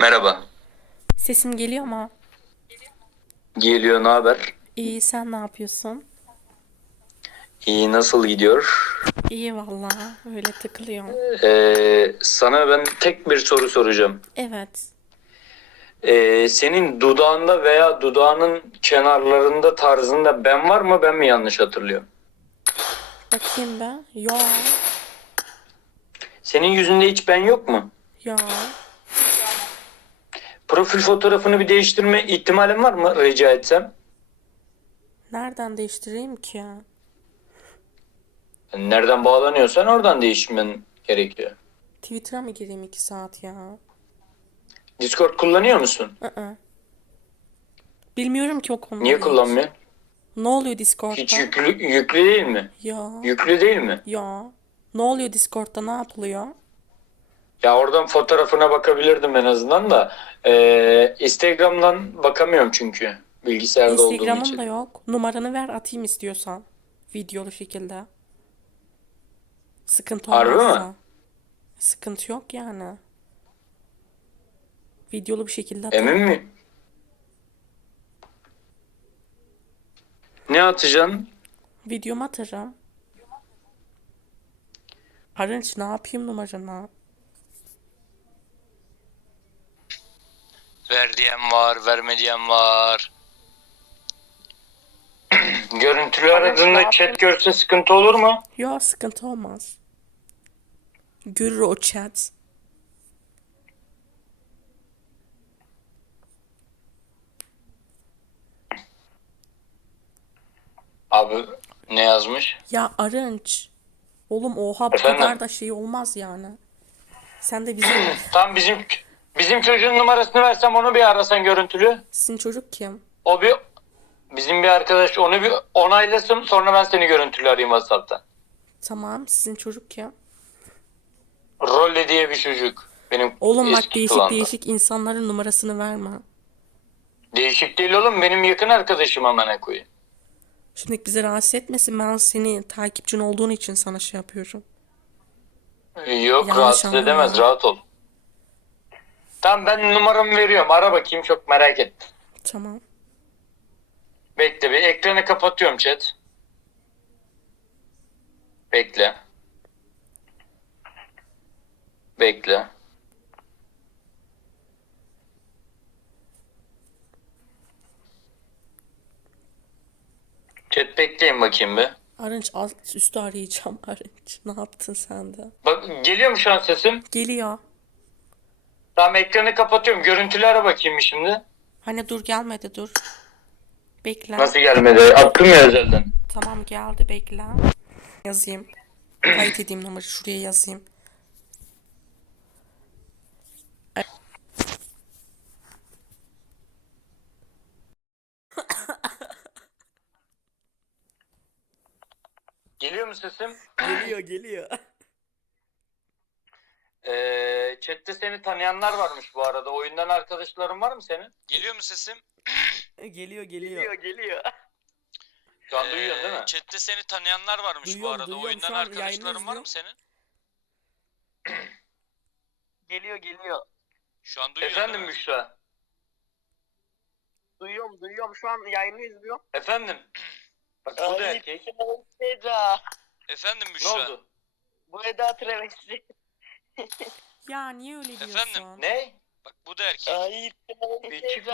Merhaba. Sesim geliyor mu? Geliyor ne haber? İyi sen ne yapıyorsun? İyi nasıl gidiyor? İyi vallahi öyle tıkılıyorum. Ee, sana ben tek bir soru soracağım. Evet. Ee, senin dudağında veya dudağının kenarlarında tarzında ben var mı ben mi yanlış hatırlıyorum? Bakayım ben. Ya. Senin yüzünde hiç ben yok mu? Ya. Profil fotoğrafını bir değiştirme ihtimalin var mı rica etsem? Nereden değiştireyim ki? Nereden bağlanıyorsan oradan değişmen gerekiyor. Twitter'a mı gireyim iki saat ya? Discord kullanıyor musun? Aa. Bilmiyorum ki o konuda. Niye kullanmıyorsun? Ne oluyor Discord'da? Hiç yüklü, yüklü değil mi? Ya. Yüklü değil mi? Ya. Ne oluyor Discord'da ne yapılıyor? Ya oradan fotoğrafına bakabilirdim en azından da. Ee, Instagram'dan bakamıyorum çünkü. Bilgisayarda olduğum Instagram'ım için. da yok. Numaranı ver atayım istiyorsan. Videolu şekilde. Sıkıntı Harbi mi? olmazsa. Sıkıntı yok yani. Videolu bir şekilde atarım. Emin mi? Ne atacaksın? Videomu atarım. Arınç ne yapayım numaranı? Ver diyen var, verme diyen var. Görüntülü aradığında chat görse sıkıntı olur mu? Yok sıkıntı olmaz. Görür o chat. Abi ne yazmış? Ya Arınç. Oğlum oha bu Efendim? kadar da şey olmaz yani. Sen de bizim Tam bizim bizim çocuğun numarasını versem onu bir arasan görüntülü. sizin çocuk kim? O bir bizim bir arkadaş onu bir onaylasın sonra ben seni görüntülü arayayım WhatsApp'tan. Tamam sizin çocuk kim? Rolle diye bir çocuk. Benim Oğlum bak eski değişik klanda. değişik insanların numarasını verme. Değişik değil oğlum. Benim yakın arkadaşım amına koyayım. Şimdi bizi rahatsız etmesin ben seni takipçin olduğun için sana şey yapıyorum. Yok Yanlış rahatsız anlama. edemez. Rahat ol. Tamam ben numaramı veriyorum. Ara bakayım çok merak ettim. Tamam. Bekle bir ekranı kapatıyorum chat. Bekle. Bekle. Chat bekleyin bakayım bir. Arınç alt üstü arayacağım Arınç. Ne yaptın sen de? Bak geliyor mu şu an sesim? Geliyor. Tamam ekranı kapatıyorum. Görüntülü ara bakayım şimdi. Hani dur gelmedi dur. Bekle. Nasıl gelmedi? Attım ya özelden. Tamam geldi bekle. Yazayım. Kayıt edeyim numarayı şuraya yazayım. Geliyor mu sesim? Geliyor geliyor. Ee, chatte seni tanıyanlar varmış bu arada. Oyundan arkadaşların var mı senin? Geliyor mu sesim? geliyor geliyor. geliyor. Şu an duyuyorsun değil mi? Ee, Chatte seni tanıyanlar varmış bu Duyuyorum, arada. duyuyorum. Oyundan an yayını arkadaşların var mı senin? Geliyor geliyor. Şu an duyuyorsun Efendim değil mi? Büşra. Duyuyorum duyuyorum şu an yayını izliyorum. Efendim. Bak bu da erkek. Eda. Efendim Ne Büşra. oldu? Bu Eda travesti. Ya niye öyle diyorsun? Efendim? Ne? Bak bu da erkek. Ay çift